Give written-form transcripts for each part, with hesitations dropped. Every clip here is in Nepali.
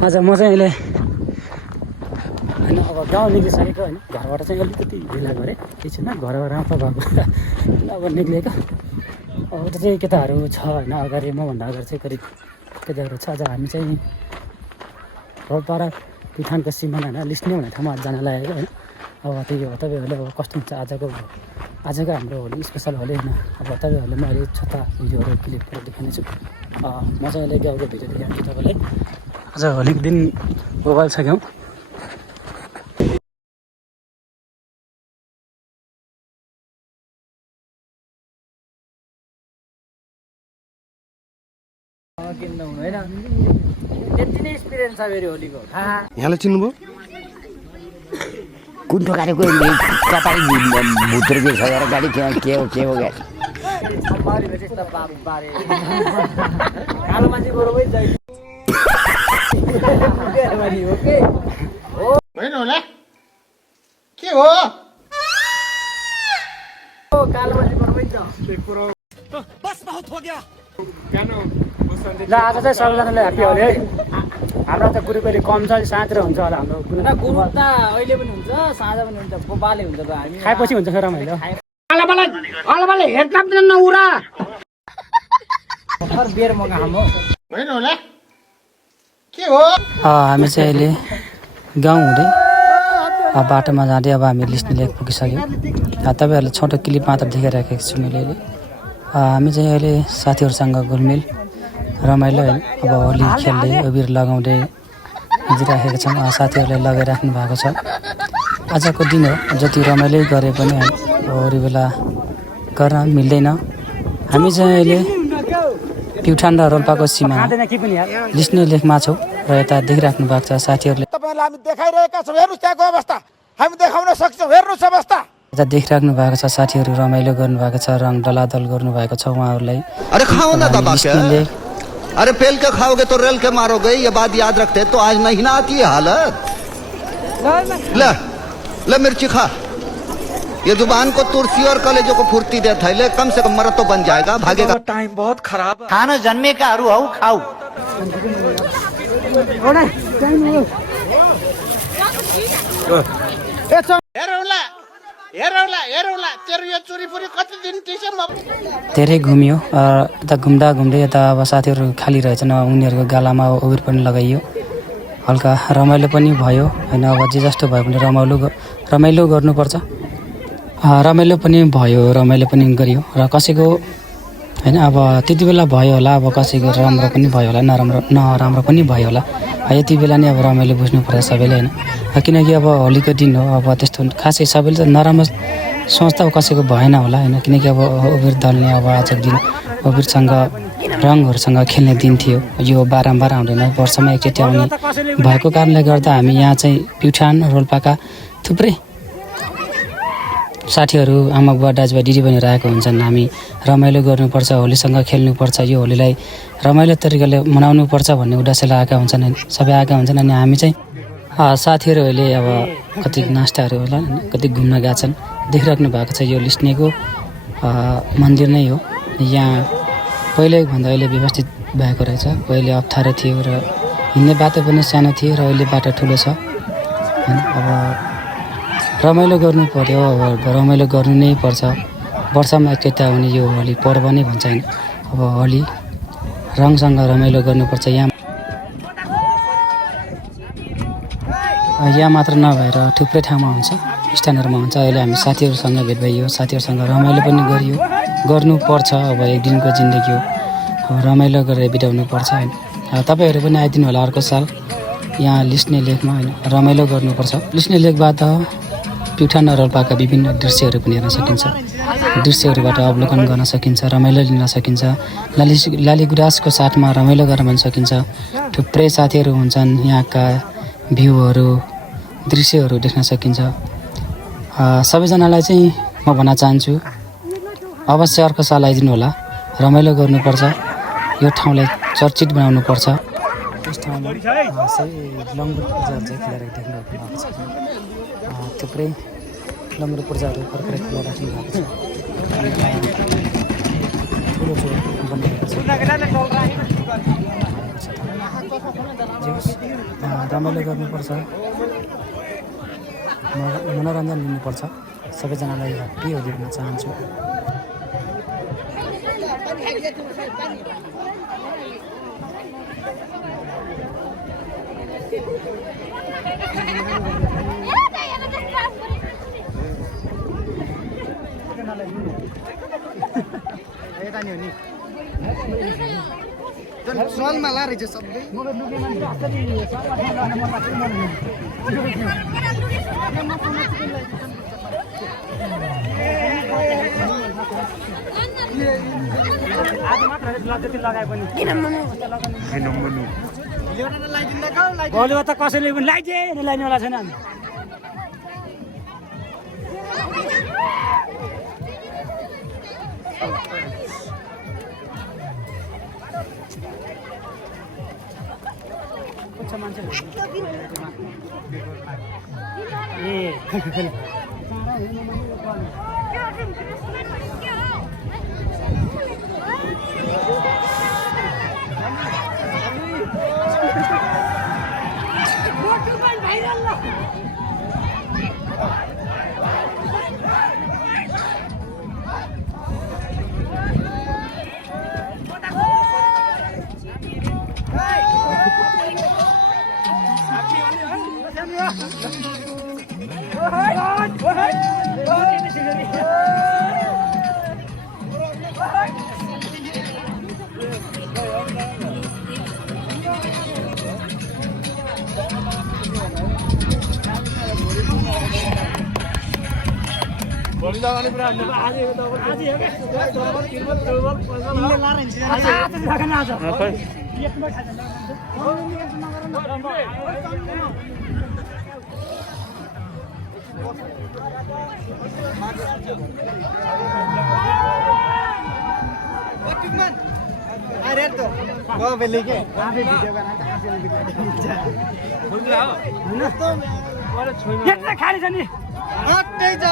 आज म चाहिँ अहिले होइन अब गाउँ निक्लिसकेको होइन घरबाट चाहिँ अलिकति ढिला गरेँ केही छैन घरबाट राम्रो भएको अब निक्लिएको अब त्यो चाहिँ केटाहरू छ होइन अगाडि मभन्दा अगाडि चाहिँ करिब केटाहरू छ आज हामी चाहिँ रोलपाडा प्युठानको सिमाना होइन लिस्ने भन्ने ठाउँमा जान लागेको होइन अब त्यही हो तपाईँहरूले अब कस्तो हुन्छ आजको हाम्रो होली स्पेसल होली होइन अब तपाईँहरूले म अहिले छता भिडियोहरू क्लिपहरू देखाउनेछु म चाहिँ अहिले गाउँको भिडियो देखाउँछु तपाईँलाई आज होलीको दिन मोबाइल सक्यौँ किन्नु होइन यति नै एक्सपिरियन्स छ फेरि होलीको यहाँलाई चिन्नुभयो कुन ठोकारेको कपाली भुत्र के छ यार गाडी के हो गाडी कालो मान्छे बरोबै जाइ होइन होला के हो कालो मान्छे बरोबै त बस बहुत हो गया ल आज चाहिँ सबैजनाले ह्याप्पी होली है हाम्रो त गुरु कहिले कम छ साँतिर हुन्छ होला हाम्रो गुरु त अहिले पनि हुन्छ साँझ पनि हुन्छ बाले हुन्छ त हामी खाएपछि हुन्छ फेरि रमाइलो अलबाले हेड काप्दैन न उरा हर बेर मगा हाम्रो होइन होला के हो हामी चाहिँ अहिले गाउँ हुँदै बाटोमा जाँदै अब हामी लिस्ने लेक पुगिसक्यौँ तपाईँहरूले छोटो क्लिप मात्र देखाइराखेको छु मैले अहिले हामी चाहिँ अहिले साथीहरूसँग घुलमिल रमाइलो होइन अब होली खेल्दै अबिर लगाउँदै हिँडिराखेका छौँ साथीहरूले लगाइराख्नु भएको छ आजको दिन हो जति रमाइलो गरे पनि अरू बेला गर्न मिल्दैन हामी चाहिँ अहिले प्युठान र रोल्पाको सीमा लिस्ने लेकमा छौँ र यता देखिराख्नु भएको छ साथीहरूले तपाईहरुलाई हामी देखाइरहेका छौँ हेर्नुस् त्यहाँको अवस्था हामी देखाउन सक्छौँ हेर्नुस् अवस्था यता देखिराख्नु भएको छ साथीहरू रमाइलो गर्नुभएको छ रङ डलादल गर्नुभएको छ उहाँहरूलाई अरे खाओ ना दबा के अरे पेल के खाओगे तो रेल के मारोगे ये बात याद रखते तो आज नहीं ना आती है हालत ले मिर्ची खा ये जुबान को तुरसी और कलेजों को फुर्ती देता है ले कम से कम मर तो बन जाएगा भागेगा टाइम बहुत खराब खाना जन्मे का हरू हौ खाऊ धेरै घुम्यो यता घुम्दै यता अब साथीहरू खाली रहेछन् उनीहरूको गालामा उबिर पनि लगाइयो हल्का रमाइलो पनि भयो होइन अब जे जस्तो भयो भने रमाइलो गर्नुपर्छ रमाइलो पनि भयो रमाइलो पनि गरियो र कसैको होइन अब त्यति बेला भयो होला अब कसैको राम्रो पनि भयो होला नराम्रो पनि भयो होला यति बेला नै अब रमाइलो बुझ्नु पर्छ सबैले होइन किनकि अब होलीको दिन हो अब त्यस्तो खासै सबैले त नराम्रो सोच त कसैको भएन होला होइन किनकि अब अबिर दल्ने अब आजको दिन अबिरसँग रङहरूसँग खेल्ने दिन थियो यो बारम्बार आउँदैन वर्षमा एकचोटि आउने भएको कारणले गर्दा हामी यहाँ चाहिँ प्युठान रोल्पाका थुप्रै साथीहरू आमा बुवा दाजुभाइ दिदीबहिनीहरू आएको हुन्छन् हामी रमाइलो गर्नुपर्छ होलीसँग खेल्नुपर्छ यो होलीलाई रमाइलो तरिकाले मनाउनुपर्छ भन्ने उद्देश्यले आएका हुन्छन् सबै आएका हुन्छन् अनि हामी चाहिँ साथीहरू अहिले अब कति नास्ताहरू होला कति घुम्न गएका छन् देखिराख्नु भएको छ यो लिस्नेको मन्दिर नै हो यहाँ पहिलेभन्दा अहिले व्यवस्थित भएको रहेछ पहिले अप्ठ्यारो थियो र हिँड्ने बाटो पनि सानो थियो र अहिले बाटो ठुलो छ होइन अब रमाइलो गर्नु पर्यो अब रमाइलो गर्नु नै पर्छ वर्षमा एकचोटि आउने यो होली पर्व नै भन्छ होइन अब होली रङसँग रमाइलो गर्नुपर्छ यहाँ मात्र नभएर थुप्रै ठाउँमा हुन्छ स्थानहरूमा हुन्छ अहिले हामी साथीहरूसँग भेट भइयो साथीहरूसँग रमाइलो पनि गरियो गर्नुपर्छ अब एक दिनको जिन्दगी हो अब रमाइलो गरेर बिताउनु पर्छ होइन तपाईँहरू पनि आइदिनु होला अर्को साल यहाँ लिस्ने लेकमा होइन रमाइलो गर्नुपर्छ लिस्ने लेकबाट प्युठान र रोल्पाका विभिन्न दृश्यहरू पनि हेर्न सकिन्छ दृश्यहरूबाट अवलोकन गर्न सकिन्छ रमाइलो लिन सकिन्छ लाली गुराँसको साथमा रमाइलो गर्न पनि सकिन्छ थुप्रै साथीहरू हुन्छन् यहाँका भ्यूहरू दृश्यहरू देख्न सकिन्छ सबैजनालाई चाहिँ म भन्न चाहन्छु अवश्य अर्को साल आइदिनु होला रमाइलो गर्नुपर्छ यो ठाउँलाई चर्चित बनाउनुपर्छ यस ठाउँमा लङ्गुर पूजाहरू चाहिँ खेलेर देख्नु भएको छ थुप्रै लङ्गुर पूजाहरू भर्खरै खेलेर राख्नु भएको छ ठुलो बनिएको छ रमाइलो गर्नुपर्छ, मनोरञ्जन लिनुपर्छ। सबैजनालाई ह्याप्पी होली भन्न चाहन्छु। सलमा ला रहेछ सबै भोलि त कसैले पनि लगाइदिए लगाइदिनेवाला छैन। अरे तो वो बेले के आफै भिडियो बनाएर आफैले भिडियो बोल्ला हो हैन त अरे छोइमा यत्रो खाली छ नि अट्टै छ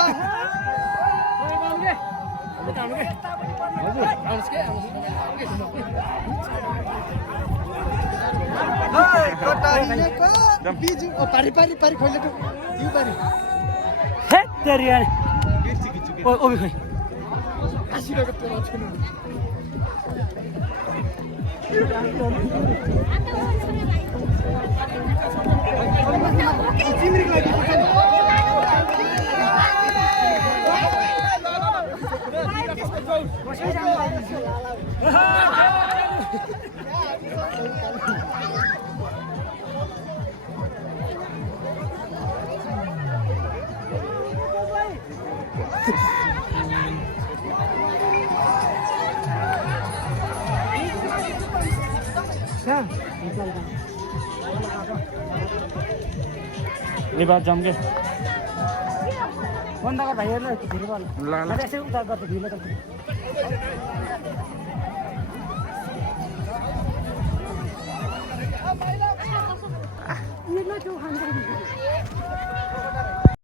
बिजु पारी पारी पारी खोले त यु पारी हे तेरी यार ओ ओ खै आसिरहेको पेला छैन ये बात जम के फोन नगर भाइहरुलाई भिडियो गर्नु ल ल यसै उता गर्छ भिडियो त